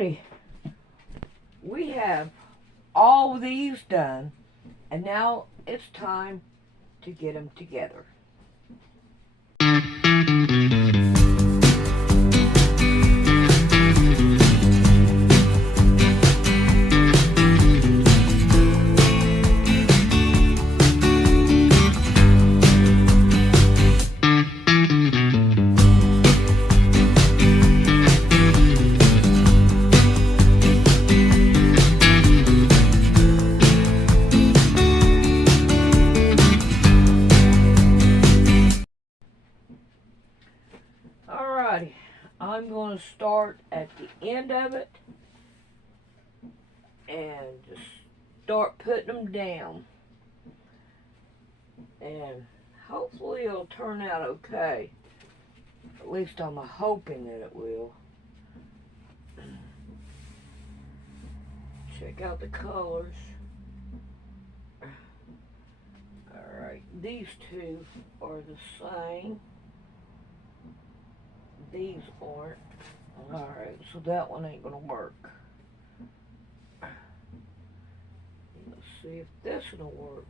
Alrighty, we have all of these done, and now it's time to get them together. Alrighty, I'm going to start at the end of it and just start putting them down, and hopefully it'll turn out okay. At least I'm hoping that it will. Check out the colors. Alright, these two are the same. These aren't. Alright, so that one ain't gonna work. Let's see if this will work.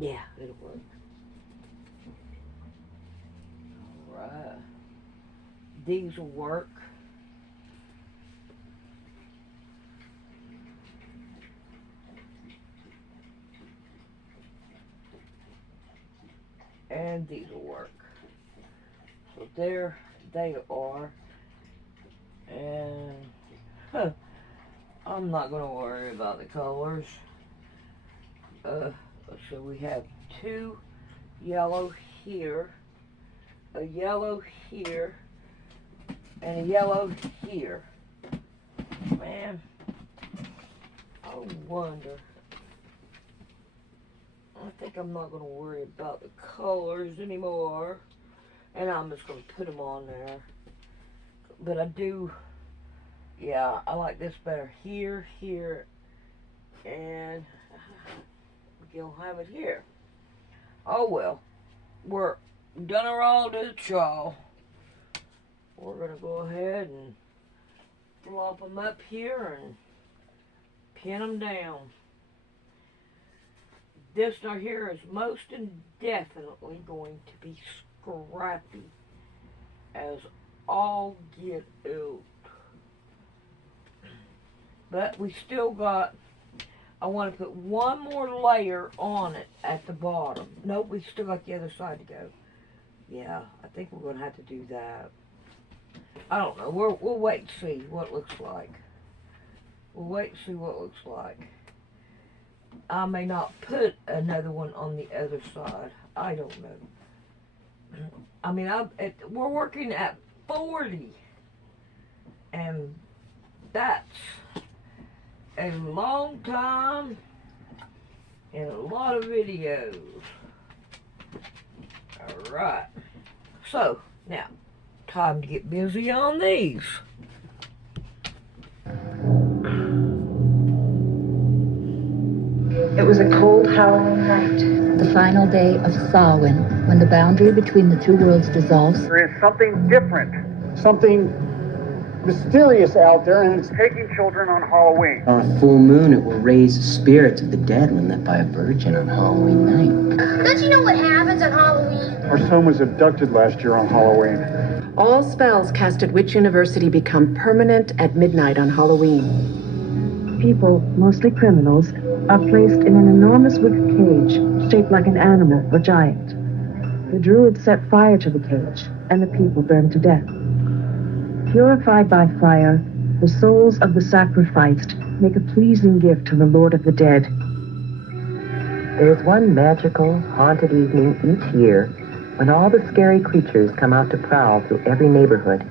Yeah, it'll work. Alright. These will work. And these will work. So there they are. And I'm not going to worry about the colors. So we have two yellow here, a yellow here, and a yellow here. Man, I wonder. I think I'm not going to worry about the colors anymore. And I'm just going to put them on there. But I do, yeah, I like this better here, here, and we don't have it here. Oh well, we're done her all to y'all. We're going to go ahead and flop them up here and pin them down. This right here is most definitely going to be scrappy as all get out. But we still got, I want to put one more layer on it at the bottom. Nope, we still got the other side to go. Yeah, I think we're going to have to do that. I don't know. We'll wait and see what it looks like. We'll wait and see what it looks like. I may not put another one on the other side. I don't know. I mean, we're working at 40. And that's a long time and a lot of videos. Alright. So, now, time to get busy on these. It was a cold, howling night, the final day of Samhain, when the boundary between the two worlds dissolves. There is something different, something mysterious out there, and it's taking children on Halloween. On a full moon, it will raise the spirits of the dead when lit by a virgin on Halloween night. Don't you know what happens on Halloween? Our son was abducted last year on Halloween. All spells cast at Witch University become permanent at midnight on Halloween. People, mostly criminals, are placed in an enormous wicker cage shaped like an animal or giant. The druids set fire to the cage, and the people burned to death. Purified by fire, the souls of the sacrificed make a pleasing gift to the Lord of the Dead. There's one magical, haunted evening each year when all the scary creatures come out to prowl through every neighborhood.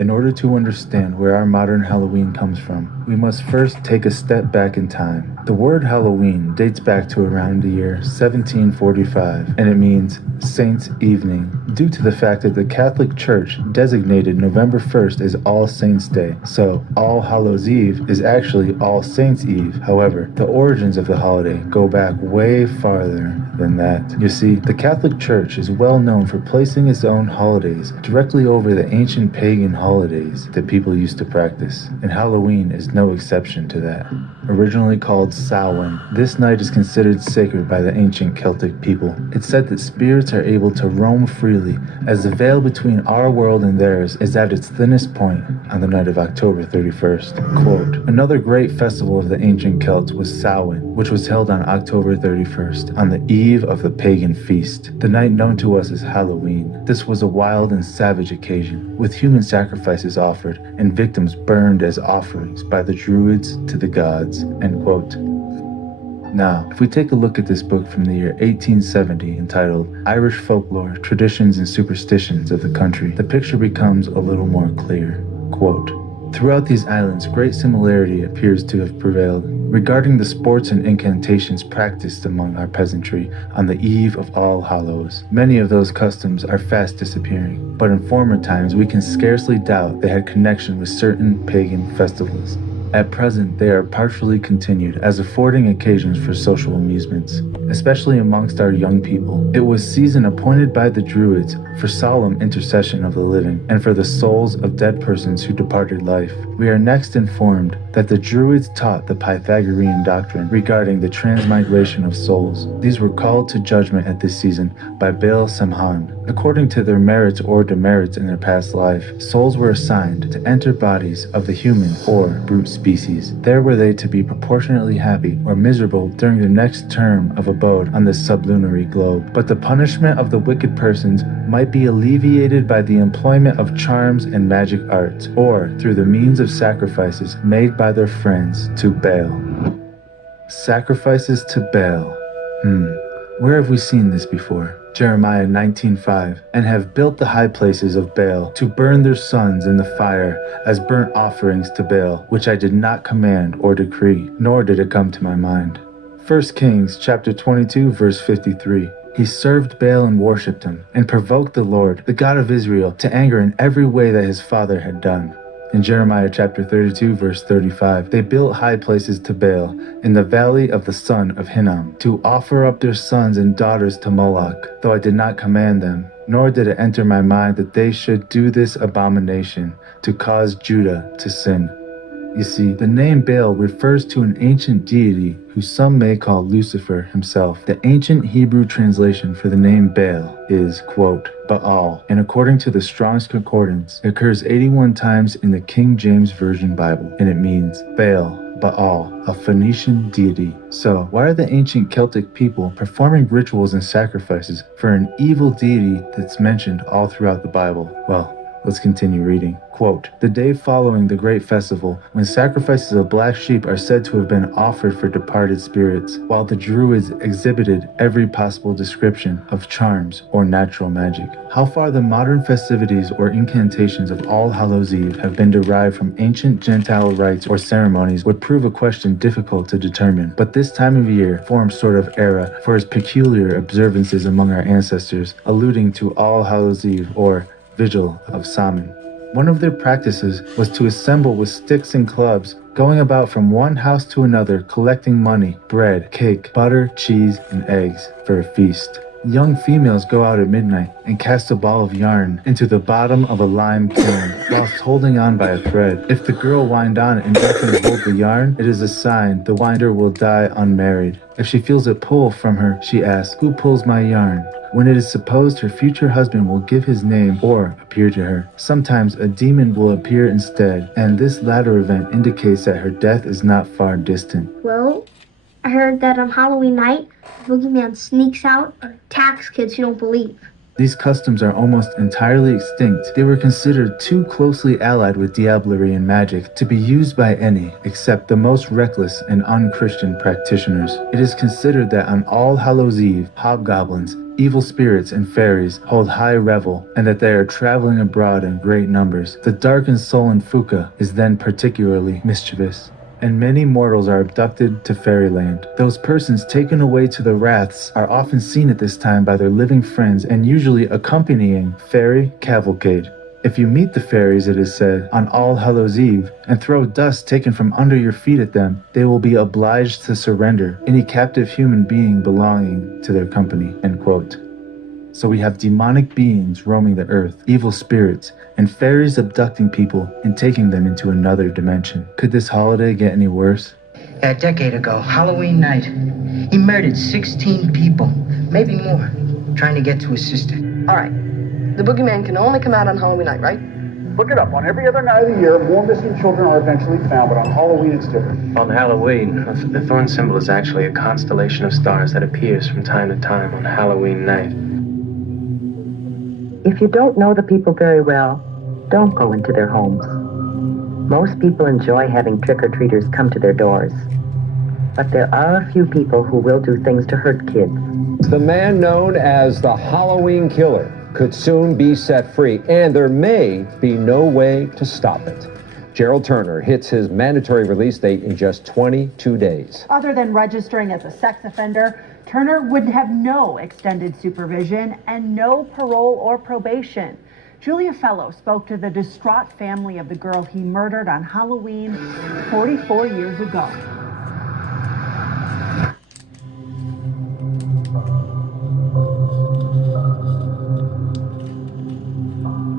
In order to understand where our modern Halloween comes from, we must first take a step back in time. The word Halloween dates back to around the year 1745, and it means Saints' Evening, due to the fact that the Catholic Church designated November 1st as All Saints' Day, so All Hallows' Eve is actually All Saints' Eve. However, the origins of the holiday go back way farther than that. You see, the Catholic Church is well known for placing its own holidays directly over the ancient pagan holidays that people used to practice, and Halloween is no exception to that. Originally called Samhain, this night is considered sacred by the ancient Celtic people. It's said that spirits are able to roam freely, as the veil between our world and theirs is at its thinnest point on the night of October 31st. Quote, another great festival of the ancient Celts was Samhain, which was held on October 31st, on the eve of the pagan feast, the night known to us as Halloween. This was a wild and savage occasion, with human sacrifices offered and victims burned as offerings by the Druids to the gods. End quote. Now, if we take a look at this book from the year 1870 entitled Irish Folklore, Traditions and Superstitions of the Country, the picture becomes a little more clear. Quote, throughout these islands, great similarity appears to have prevailed regarding the sports and incantations practiced among our peasantry on the eve of All Hallows. Many of those customs are fast disappearing, but in former times we can scarcely doubt they had connection with certain pagan festivals. At present, they are partially continued as affording occasions for social amusements, especially amongst our young people. It was season appointed by the Druids for solemn intercession of the living and for the souls of dead persons who departed life. We are next informed that the Druids taught the Pythagorean doctrine regarding the transmigration of souls. These were called to judgment at this season by Baal Samhain. According to their merits or demerits in their past life, souls were assigned to enter bodies of the human or brute species. There were they to be proportionately happy or miserable during their next term of abode on this sublunary globe. But the punishment of the wicked persons might be alleviated by the employment of charms and magic arts, or through the means of sacrifices made by their friends to Baal. Sacrifices to Baal. Where have we seen this before? Jeremiah 19:5, and have built the high places of Baal to burn their sons in the fire as burnt offerings to Baal, which I did not command or decree, nor did it come to my mind. 1 Kings chapter 22 verse 53. He served Baal and worshipped him, and provoked the Lord, the God of Israel, to anger in every way that his father had done. In Jeremiah chapter 32 verse 35, they built high places to Baal in the valley of the son of Hinnom, to offer up their sons and daughters to Moloch, though I did not command them, nor did it enter my mind that they should do this abomination, to cause Judah to sin. You see, the name Baal refers to an ancient deity who some may call Lucifer himself. The ancient Hebrew translation for the name Baal is, quote, Baal, and according to the Strong's Concordance, it occurs 81 times in the King James Version Bible, and it means Baal, Baal, a Phoenician deity. So, why are the ancient Celtic people performing rituals and sacrifices for an evil deity that's mentioned all throughout the Bible? Well, let's continue reading. Quote, the day following the great festival, when sacrifices of black sheep are said to have been offered for departed spirits, while the Druids exhibited every possible description of charms or natural magic. How far the modern festivities or incantations of All Hallows' Eve have been derived from ancient Gentile rites or ceremonies would prove a question difficult to determine, but this time of year forms sort of era for its peculiar observances among our ancestors, alluding to All Hallows' Eve or Vigil of Samhain. One of their practices was to assemble with sticks and clubs, going about from one house to another collecting money, bread, cake, butter, cheese, and eggs for a feast. Young females go out at midnight and cast a ball of yarn into the bottom of a lime kiln whilst holding on by a thread. If the girl wind on and doesn't hold the yarn, it is a sign the winder will die unmarried. If she feels it pull from her, she asks, "Who pulls my yarn?" When it is supposed her future husband will give his name or appear to her. Sometimes a demon will appear instead, and this latter event indicates that her death is not far distant. Well, I heard that on Halloween night, the boogeyman sneaks out and attacks kids who don't believe. These customs are almost entirely extinct. They were considered too closely allied with diablerie and magic to be used by any except the most reckless and unchristian practitioners. It is considered that on All Hallows' Eve, hobgoblins, evil spirits, and fairies hold high revel, and that they are traveling abroad in great numbers. The dark and sullen Fuka is then particularly mischievous. and many mortals are abducted to fairyland. Those persons taken away to the Raths are often seen at this time by their living friends and usually accompanying fairy cavalcade. If you meet the fairies, it is said, on All Hallows Eve, and throw dust taken from under your feet at them, they will be obliged to surrender any captive human being belonging to their company, end quote. So we have demonic beings roaming the earth, evil spirits, and fairies abducting people and taking them into another dimension. Could this holiday get any worse? A decade ago, Halloween night, he murdered 16 people, maybe more, trying to get to his sister. All right. The boogeyman can only come out on Halloween night, right? Look it up. On every other night of the year, more missing children are eventually found, but on Halloween it's different. On Halloween, the thorn symbol is actually a constellation of stars that appears from time to time on Halloween night. If you don't know the people very well, don't go into their homes. Most people enjoy having trick-or-treaters come to their doors. But there are a few people who will do things to hurt kids. The man known as the Halloween Killer could soon be set free, and there may be no way to stop it. Gerald Turner hits his mandatory release date in just 22 days. Other than registering as a sex offender, Turner would have no extended supervision and no parole or probation. Julia Fellow spoke to the distraught family of the girl he murdered on Halloween 44 years ago.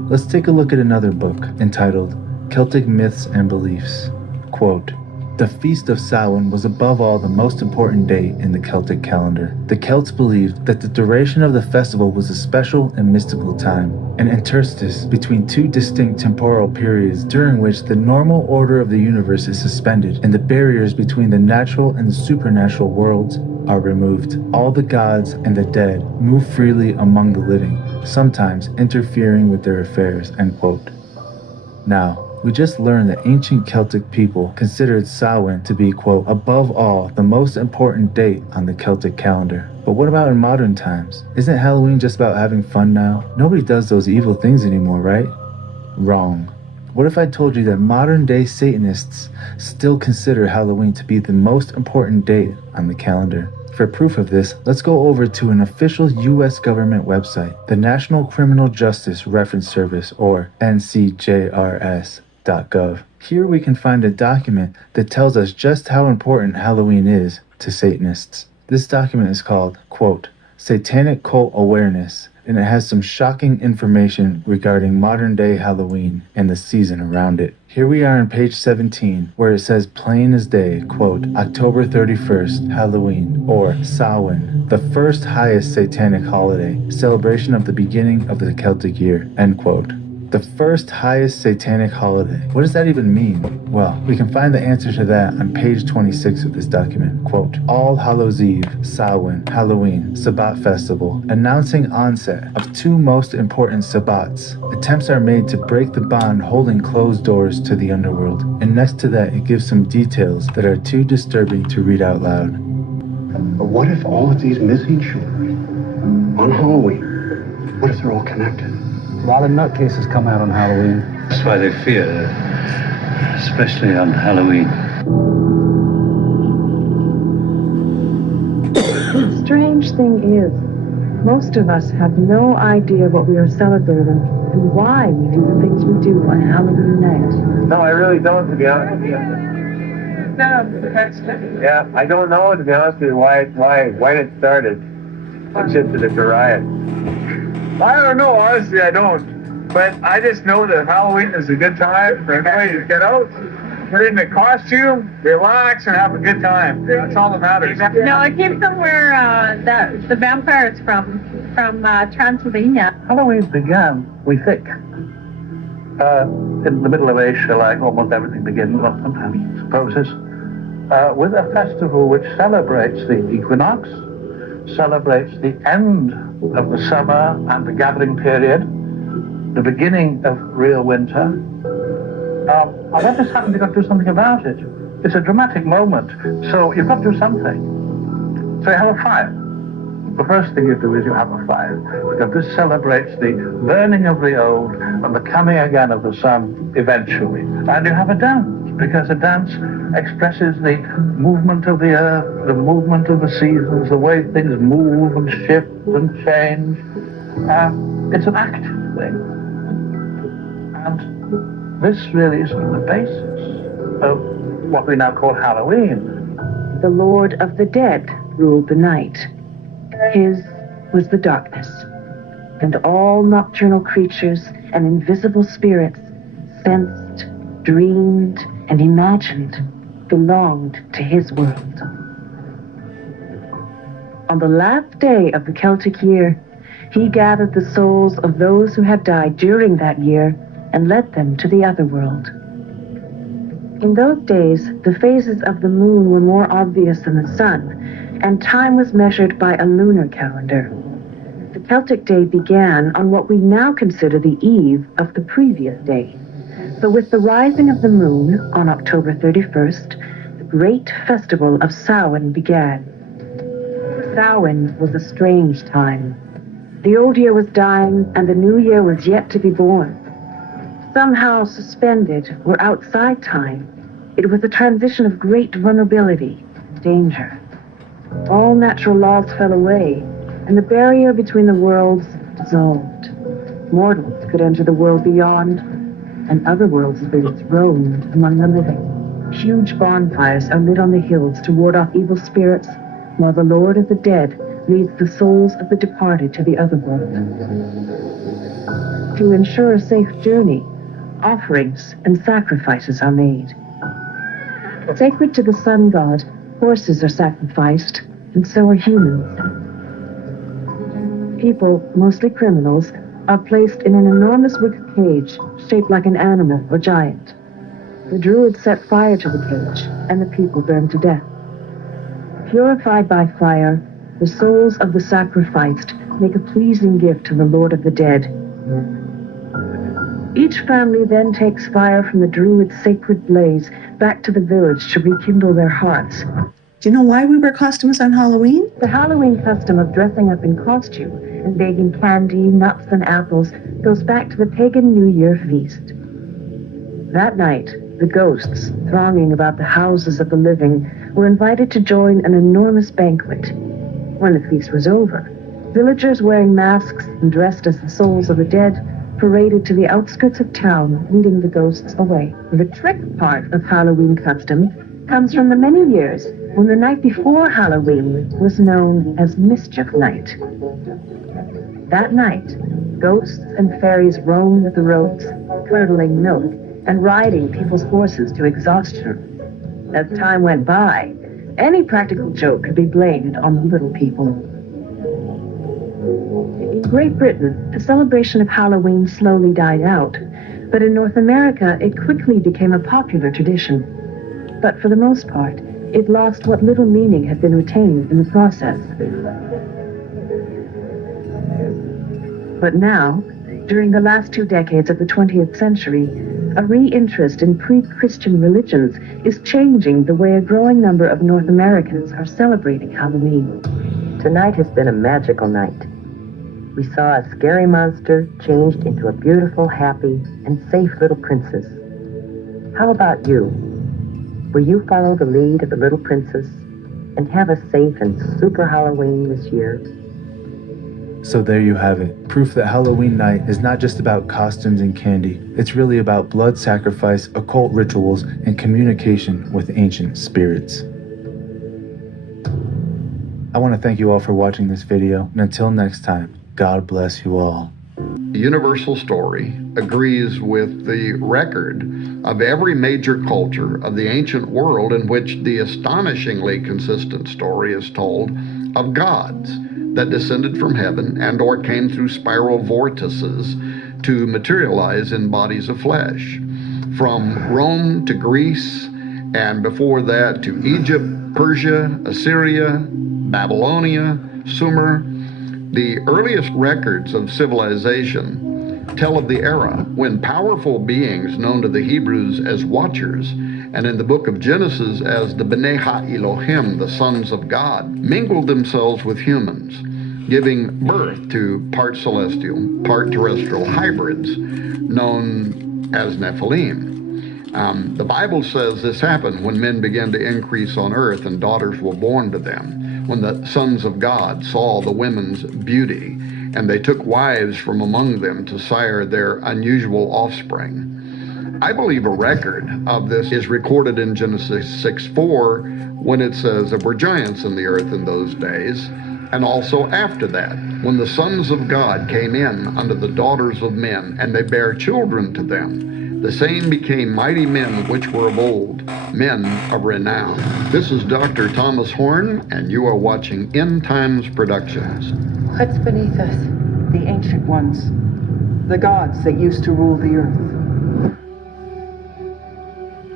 Let's take a look at another book entitled Celtic Myths and Beliefs. Quote, the Feast of Samhain was above all the most important date in the Celtic calendar. The Celts believed that the duration of the festival was a special and mystical time, an interstice between two distinct temporal periods during which the normal order of the universe is suspended and the barriers between the natural and the supernatural worlds are removed. All the gods and the dead move freely among the living, sometimes interfering with their affairs, end quote. Now, we just learned that ancient Celtic people considered Samhain to be, quote, above all, the most important date on the Celtic calendar. But what about in modern times? Isn't Halloween just about having fun now? Nobody does those evil things anymore, right? Wrong. What if I told you that modern-day Satanists still consider Halloween to be the most important date on the calendar? For proof of this, let's go over to an official U.S. government website, the National Criminal Justice Reference Service, or NCJRS.gov. Here we can find a document that tells us just how important Halloween is to Satanists. This document is called, quote, Satanic Cult Awareness, and it has some shocking information regarding modern-day Halloween and the season around it. Here we are on page 17, where it says plain as day, quote, October 31st, Halloween, or Samhain, the first highest satanic holiday, celebration of the beginning of the Celtic year, end quote. The first highest satanic holiday. What does that even mean? Well, we can find the answer to that on page 26 of this document. Quote, All Hallows Eve, Samhain, Halloween, Sabbat Festival, announcing onset of two most important Sabbats. Attempts are made to break the bond holding closed doors to the underworld. And next to that, it gives some details that are too disturbing to read out loud. But what if all of these missing children on Halloween, what if they're all connected? A lot of nutcases come out on Halloween. That's why they fear, especially on Halloween. The strange thing is, most of us have no idea what we are celebrating and why we do the things we do on Halloween night. No, I really don't, to be honest with you. Yeah, I don't know, to be honest with you, why it started. It's just that it's a riot. I don't know, honestly, I don't. But I just know that Halloween is a good time for everybody to get out, put in a costume, relax, and have a good time. That's all that matters. No, I came from where the vampires from Transylvania. Halloween began, we think, in the middle of Asia, like almost everything begins, well, sometimes supposes, with a festival which celebrates the equinox, celebrates the end of the summer and the gathering period, the beginning of real winter. And that just happened, you've got to do something about it. It's a dramatic moment, so you've got to do something. So you have a fire. The first thing you do is you have a fire, because this celebrates the burning of the old and the coming again of the sun eventually. And you have a dance. because a dance expresses the movement of the earth, the movement of the seasons, the way things move and shift and change. It's an active thing. And this really is the basis of what we now call Halloween. The Lord of the Dead ruled the night. His was the darkness, and all nocturnal creatures and invisible spirits sensed, dreamed, and imagined belonged to his world. On the last day of the Celtic year, he gathered the souls of those who had died during that year and led them to the other world. In those days, the phases of the moon were more obvious than the sun, and time was measured by a lunar calendar. The Celtic day began on what we now consider the eve of the previous day. But with the rising of the moon on October 31st, the great festival of Samhain began. Samhain was a strange time. The old year was dying, and the new year was yet to be born. Somehow suspended or outside time, it was a transition of great vulnerability, danger. All natural laws fell away, and the barrier between the worlds dissolved. Mortals could enter the world beyond, and other world spirits roamed among the living. Huge bonfires are lit on the hills to ward off evil spirits, while the Lord of the Dead leads the souls of the departed to the other world. To ensure a safe journey, offerings and sacrifices are made. Sacred to the sun god, horses are sacrificed, and so are humans. People, mostly criminals, are placed in an enormous wicker cage shaped like an animal or giant. The druids set fire to the cage, and the people burned to death. Purified by fire, the souls of the sacrificed make a pleasing gift to the Lord of the Dead. Each family then takes fire from the druid's sacred blaze back to the village to rekindle their hearts. Do you know why we wear costumes on Halloween? The Halloween custom of dressing up in costume and baking candy, nuts, and apples goes back to the pagan New Year feast. That night, the ghosts, thronging about the houses of the living, were invited to join an enormous banquet. When the feast was over, villagers wearing masks and dressed as the souls of the dead paraded to the outskirts of town, leading the ghosts away. The trick part of Halloween custom comes from the many years when the night before Halloween was known as Mischief Night. That night, ghosts and fairies roamed the roads, curdling milk and riding people's horses to exhaustion. As time went by, any practical joke could be blamed on the little people. In Great Britain, the celebration of Halloween slowly died out, but in North America, it quickly became a popular tradition. But for the most part, it lost what little meaning had been retained in the process. But now, during the last 2 decades of the 20th century, a re-interest in pre-Christian religions is changing the way a growing number of North Americans are celebrating Halloween. Tonight has been a magical night. We saw a scary monster changed into a beautiful, happy, and safe little princess. How about you? Will you follow the lead of the little princess and have a safe and super Halloween this year? So there you have it. Proof that Halloween night is not just about costumes and candy. It's really about blood sacrifice, occult rituals, and communication with ancient spirits. I want to thank you all for watching this video, and until next time, God bless you all. Universal Story agrees with the record of every major culture of the ancient world in which the astonishingly consistent story is told of gods that descended from heaven and or came through spiral vortices to materialize in bodies of flesh. From Rome to Greece, and before that to Egypt, Persia, Assyria, Babylonia, Sumer, the earliest records of civilization tell of the era when powerful beings known to the Hebrews as watchers, and in the book of Genesis as the B'nai Ha-Elohim, the sons of God, mingled themselves with humans, giving birth to part celestial, part terrestrial hybrids known as Nephilim. The Bible says this happened when men began to increase on earth and daughters were born to them, when the sons of God saw the women's beauty, and they took wives from among them to sire their unusual offspring. I believe a record of this is recorded in Genesis 6:4, when it says there were giants in the earth in those days, and also after that, when the sons of God came in unto the daughters of men, and they bare children to them. The same became mighty men which were of old, men of renown. This is Dr. Thomas Horn, and you are watching End Times Productions. What's beneath us? The ancient ones, the gods that used to rule the earth.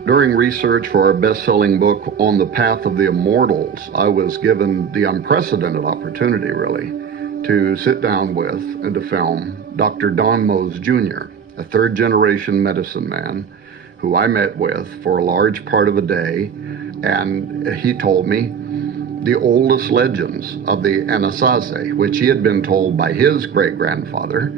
During research for our best-selling book, On the Path of the Immortals, I was given the unprecedented opportunity, really, to sit down with and to film Dr. Don Mose Jr., a third-generation medicine man who I met with for a large part of a day, and he told me the oldest legends of the Anasazi, which he had been told by his great-grandfather,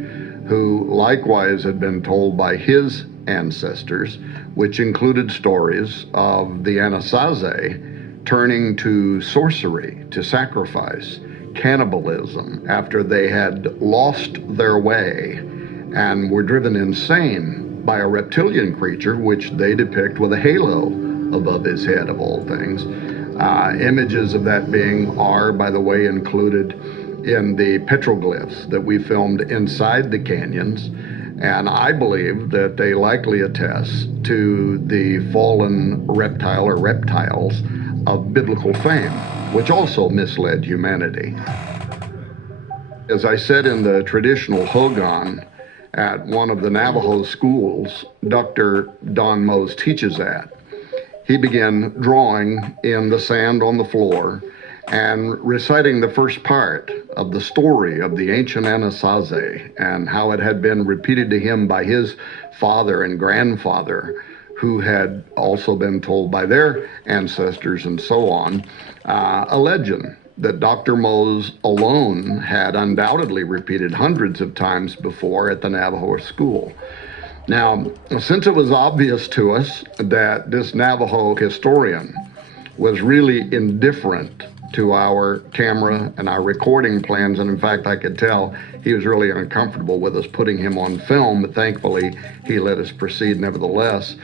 who likewise had been told by his ancestors, which included stories of the Anasazi turning to sorcery, to sacrifice, cannibalism, after they had lost their way and were driven insane by a reptilian creature, which they depict with a halo above his head, of all things. Images of that being are, by the way, included in the petroglyphs that we filmed inside the canyons, and I believe that they likely attest to the fallen reptile or reptiles of biblical fame, which also misled humanity. As I said in the traditional Hogan at one of the Navajo schools Dr. Don Mose teaches at, he began drawing in the sand on the floor and reciting the first part of the story of the ancient Anasazi and how it had been repeated to him by his father and grandfather, who had also been told by their ancestors and so on, a legend that Dr. Mose alone had undoubtedly repeated hundreds of times before at the Navajo school. Now, since it was obvious to us that this Navajo historian was really indifferent to our camera and our recording plans, and in fact I could tell he was really uncomfortable with us putting him on film, but thankfully he let us proceed nevertheless.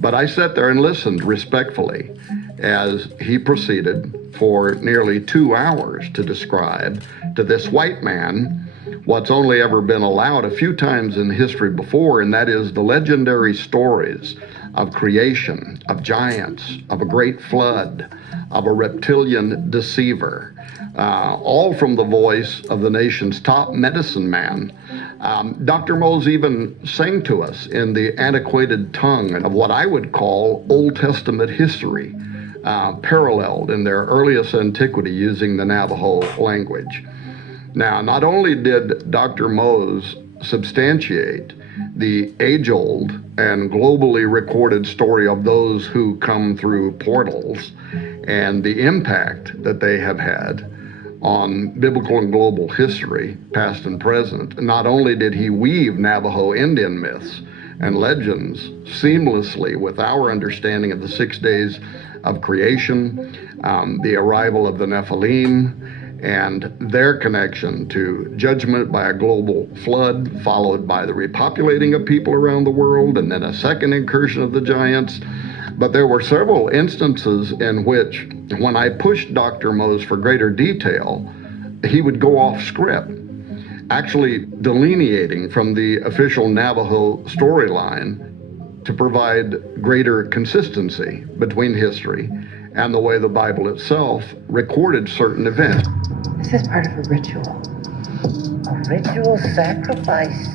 But I sat there and listened respectfully as he proceeded for nearly 2 hours to describe to this white man what's only ever been allowed a few times in history before, and that is the legendary stories of creation, of giants, of a great flood, of a reptilian deceiver, all from the voice of the nation's top medicine man. Dr. Mose even sang to us in the antiquated tongue of what I would call Old Testament history, paralleled in their earliest antiquity using the Navajo language. Now, not only did Dr. Mose substantiate the age-old and globally recorded story of those who come through portals and the impact that they have had on biblical and global history, past and present, not only did he weave Navajo Indian myths and legends seamlessly with our understanding of the 6 days of creation, the arrival of the Nephilim, and their connection to judgment by a global flood, followed by the repopulating of people around the world, and then a second incursion of the giants. But there were several instances in which, when I pushed Dr. Mose for greater detail, he would go off script, actually delineating from the official Navajo storyline to provide greater consistency between history and the way the Bible itself recorded certain events. This is part of a ritual. A ritual sacrifice.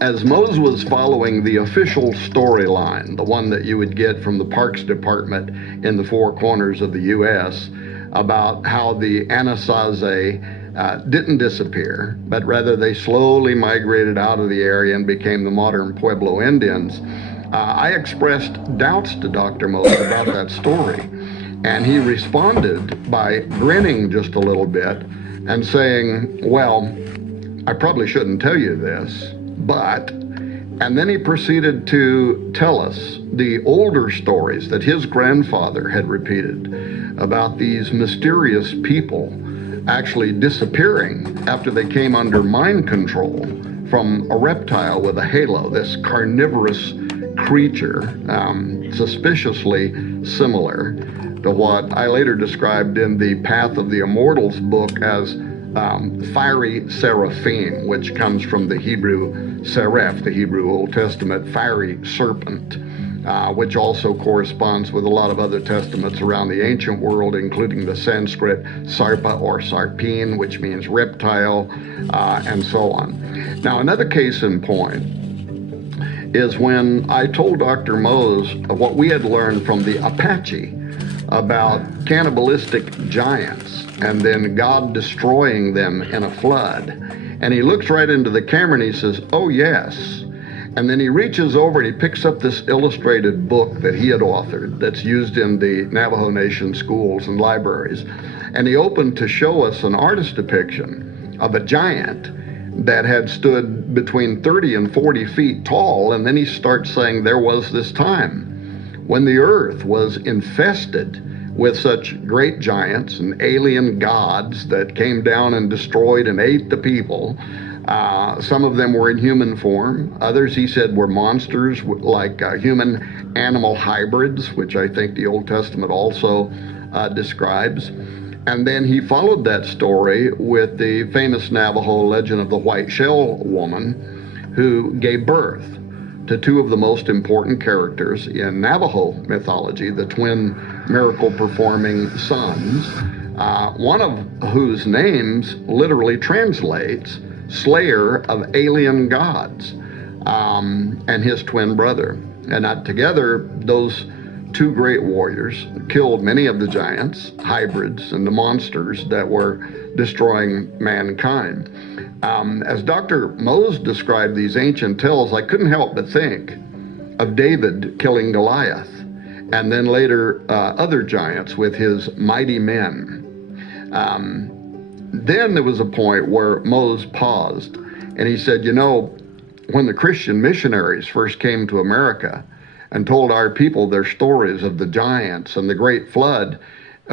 As Mose was following the official storyline, the one that you would get from the Parks Department in the four corners of the U.S., about how the Anasazi didn't disappear, but rather they slowly migrated out of the area and became the modern Pueblo Indians, I expressed doubts to Dr. Mose about that story. And he responded by grinning just a little bit and saying, well, I probably shouldn't tell you this, but And then he proceeded to tell us the older stories that his grandfather had repeated about these mysterious people actually disappearing after they came under mind control from a reptile with a halo, this carnivorous creature, suspiciously similar to what I later described in the Path of the Immortals book as fiery seraphim, which comes from the Hebrew seraph, the Hebrew Old Testament fiery serpent, which also corresponds with a lot of other testaments around the ancient world, including the Sanskrit sarpa or sarpin, which means reptile, and so on. Now, another case in point is when I told Dr. Mose of what we had learned from the Apache about cannibalistic giants and then God destroying them in a flood. And he looks right into the camera and he says, "Oh, yes." And then he reaches over and he picks up this illustrated book that he had authored that's used in the Navajo Nation schools and libraries. And he opened to show us an artist depiction of a giant that had stood between 30 and 40 feet tall. And then he starts saying there was this time when the earth was infested with such great giants and alien gods that came down and destroyed and ate the people. Some of them were in human form. Others, he said, were monsters like human-animal hybrids, which I think the Old Testament also describes. And then he followed that story with the famous Navajo legend of the White Shell Woman, who gave birth to two of the most important characters in Navajo mythology, the twin miracle-performing sons, one of whose names literally translates slayer of alien gods, and his twin brother. And together, those two great warriors killed many of the giants, hybrids, and the monsters that were destroying mankind. As Dr. Mose described these ancient tales, I couldn't help but think of David killing Goliath, and then later other giants with his mighty men. Then there was a point where Mose paused, and he said, "You know, when the Christian missionaries first came to America and told our people their stories of the giants and the great flood,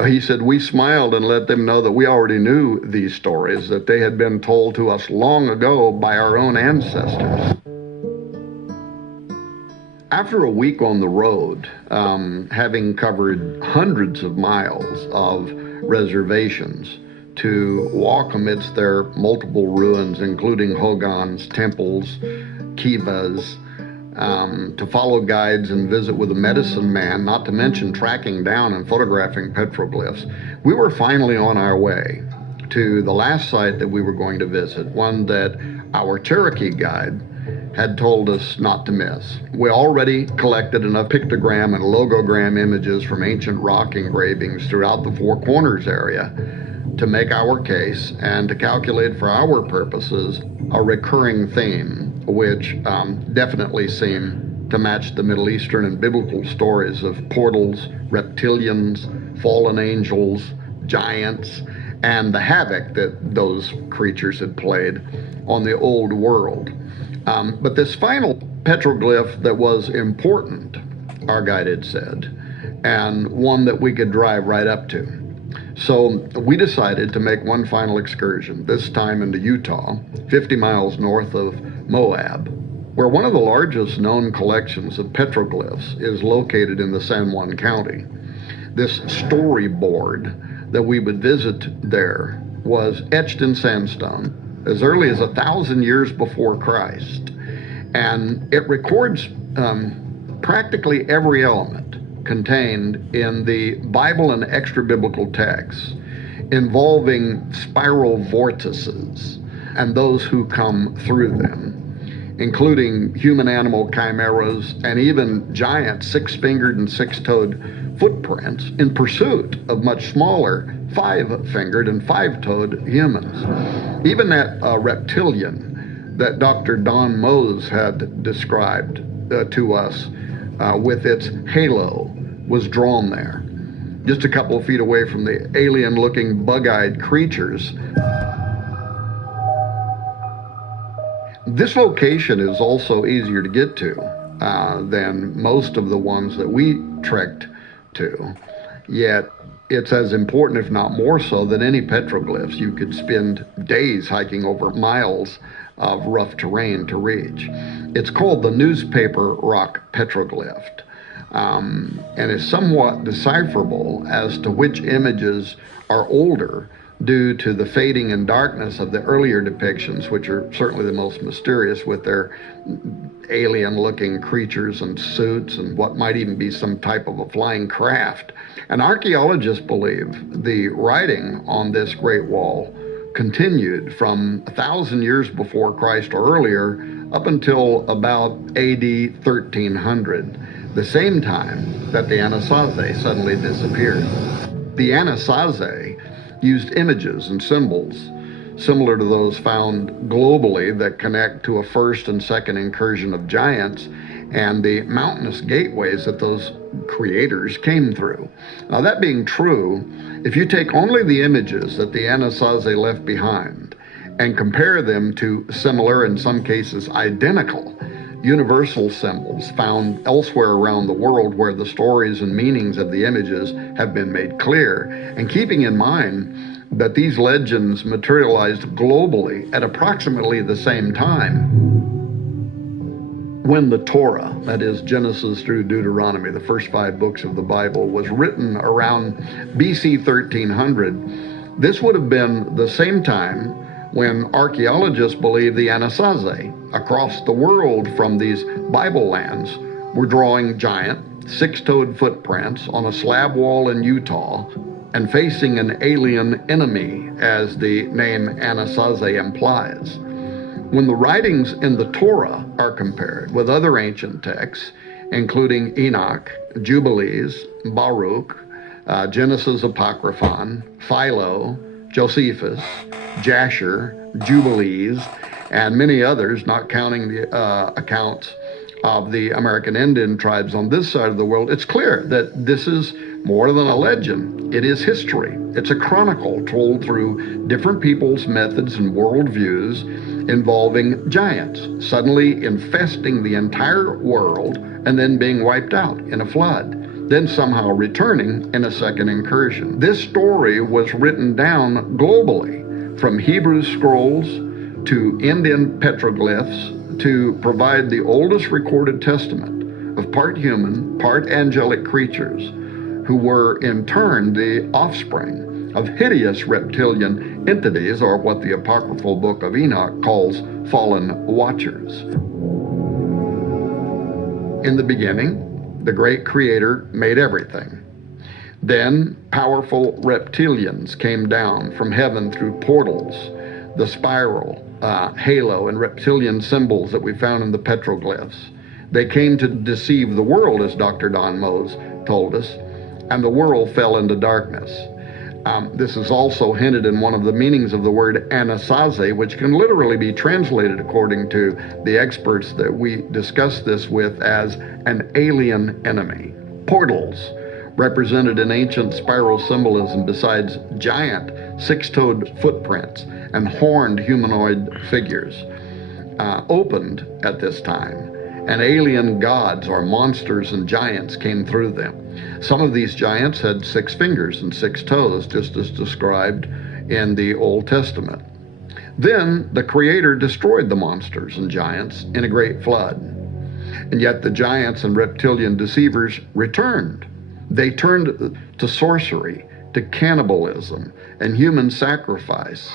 he said, we smiled and let them know that we already knew these stories, that they had been told to us long ago by our own ancestors." After a week on the road, having covered hundreds of miles of reservations to walk amidst their multiple ruins, including hogans, temples, kivas, to follow guides and visit with a medicine man, not to mention tracking down and photographing petroglyphs, we were finally on our way to the last site that we were going to visit, one that our Cherokee guide had told us not to miss. We already collected enough pictogram and logogram images from ancient rock engravings throughout the Four Corners area to make our case and to calculate for our purposes a recurring theme, which definitely seemed to match the Middle Eastern and biblical stories of portals, reptilians, fallen angels, giants, and the havoc that those creatures had played on the old world. But this final petroglyph that was important, our guide had said, and one that we could drive right up to. So we decided to make one final excursion, this time into Utah, 50 miles north of Moab, where one of the largest known collections of petroglyphs is located in the San Juan County. This storyboard that we would visit there was etched in sandstone as early as 1,000 years before Christ. And it records practically every element contained in the Bible and extra-biblical texts involving spiral vortices and those who come through them, including human-animal chimeras and even giant six-fingered and six-toed footprints in pursuit of much smaller five-fingered and five-toed humans. Even that reptilian that Dr. Don Mose had described to us with its halo was drawn there, just a couple of feet away from the alien-looking bug-eyed creatures. This location is also easier to get to than most of the ones that we trekked to, yet it's as important, if not more so, than any petroglyphs. You could spend days hiking over miles of rough terrain to reach. It's called the Newspaper Rock Petroglyph, and is somewhat decipherable as to which images are older due to the fading and darkness of the earlier depictions, which are certainly the most mysterious, with their alien-looking creatures and suits and what might even be some type of a flying craft. And archaeologists believe the writing on this Great Wall continued from 1,000 years before Christ or earlier up until about AD 1300, the same time that the Anasazi suddenly disappeared. The Anasazi used images and symbols similar to those found globally that connect to a first and second incursion of giants and the mountainous gateways that those creators came through. Now, that being true, if you take only the images that the Anasazi left behind and compare them to similar, in some cases identical, universal symbols found elsewhere around the world where the stories and meanings of the images have been made clear, and keeping in mind that these legends materialized globally at approximately the same time, when the Torah, that is Genesis through Deuteronomy, the first 5 books of the Bible, was written around BC 1300, this would have been the same time when archaeologists believe the Anasazi across the world from these Bible lands were drawing giant, 6-toed footprints on a slab wall in Utah and facing an alien enemy, as the name Anasazi implies. When the writings in the Torah are compared with other ancient texts, including Enoch, Jubilees, Baruch, Genesis Apocryphon, Philo, Josephus, Jasher, Jubilees, and many others, not counting the accounts of the American Indian tribes on this side of the world, it's clear that this is more than a legend. It is history. It's a chronicle told through different people's methods and worldviews involving giants suddenly infesting the entire world and then being wiped out in a flood, then somehow returning in a second incursion. This story was written down globally, from Hebrew scrolls to Indian petroglyphs, to provide the oldest recorded testament of part human, part angelic creatures who were in turn the offspring of hideous reptilian entities, or what the apocryphal book of Enoch calls fallen watchers. In the beginning, the great creator made everything. Then powerful reptilians came down from heaven through portals, the spiral, halo, and reptilian symbols that we found in the petroglyphs. They came to deceive the world, as Dr. Don Mose told us, and the world fell into darkness. This is also hinted in one of the meanings of the word Anasazi, which can literally be translated, according to the experts that we discuss this with, as an alien enemy. Portals, represented in ancient spiral symbolism besides giant 6-toed footprints and horned humanoid figures, opened at this time, and alien gods or monsters and giants came through them. Some of these giants had 6 fingers and 6 toes, just as described in the Old Testament. Then the Creator destroyed the monsters and giants in a great flood. And yet the giants and reptilian deceivers returned. They turned to sorcery, to cannibalism, and human sacrifice.